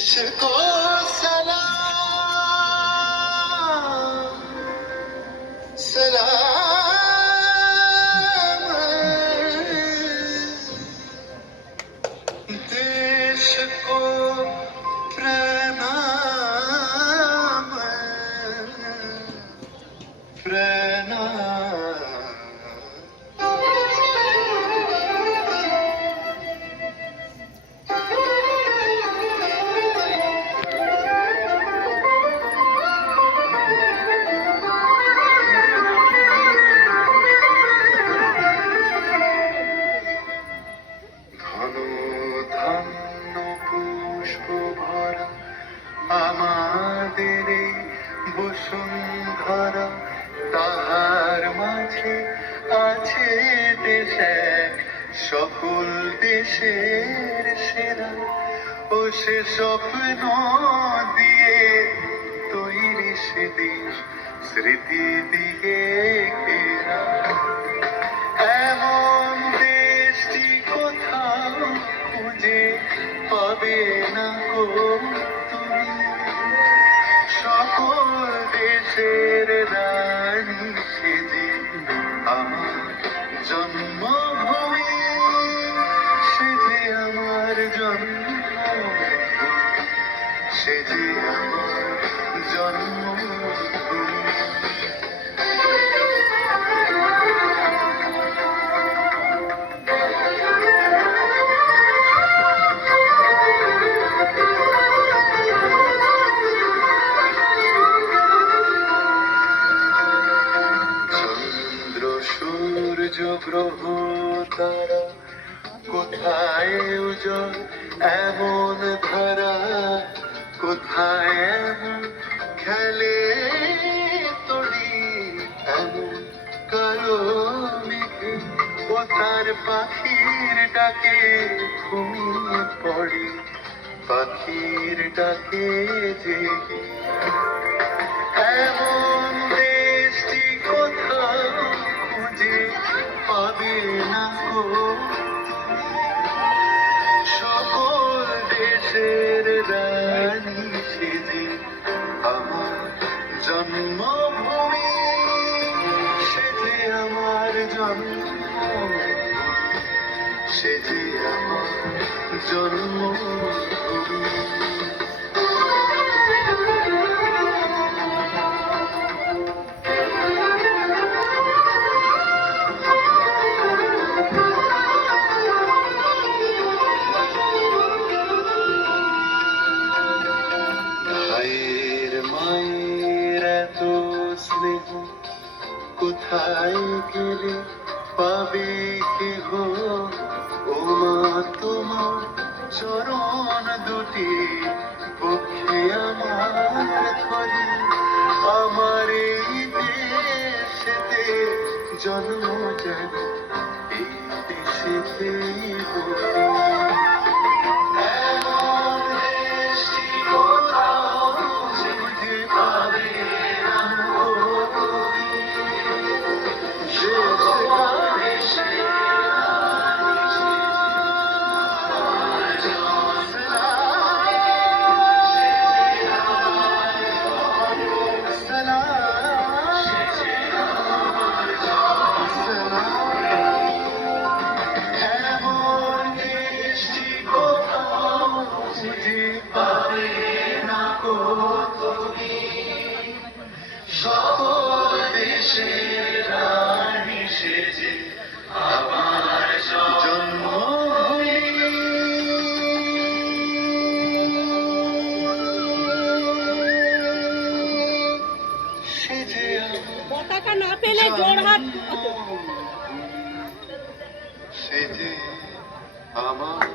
देश को सलाम सलाम, देश को प्रणाम प्रणाम। আমাদের বসুন্ধরা, তাহার মাঝে আছে দেশ এক, সকল দেশের সেরা। ও সে স্বপ্ন দিয়ে তৈরি সে দেশ, স্মৃতি দিয়ে ঘেরা। এমন দেশটি কোথাও খুঁজে পাবে না গো তুমি, সকল দেশের রানী সেজে আমার জন্মভূমি, সেজে আমার জন্মভূমি, সেজে আমার জন্মভূমি। সূর্য গ্রহ তারা কোথায় উজ্জ্বল এমন ধারা, কোথায় এমন খেলে তড়ি এমন কালো মেঘে। ও তার পাখির ডাকে ঘুমিয়ে পড়ি, পাখির ডাকে জেগে। এমন দেশটি কোথাও খুঁজে পাবে না গো, সকল দেশের রানী সেজে আমার জন্মভূমি, সেজে আমার জন্মভূমি, সেজে আমার জন্মভূমি। মায়ের এত স্নেহ কোথায় গেলে পাবে কেহ, ও মা তোমার চরণ দুটি পক্ষে আমার ধরি। আমার এই দেশেতে জন্ম যেন এই দেশেতে বলি। সকল দেশের রানী সেজে আমার জন্মভূমি, সেজে পতাকা না পেলে জোড়হাত, সেজে আমার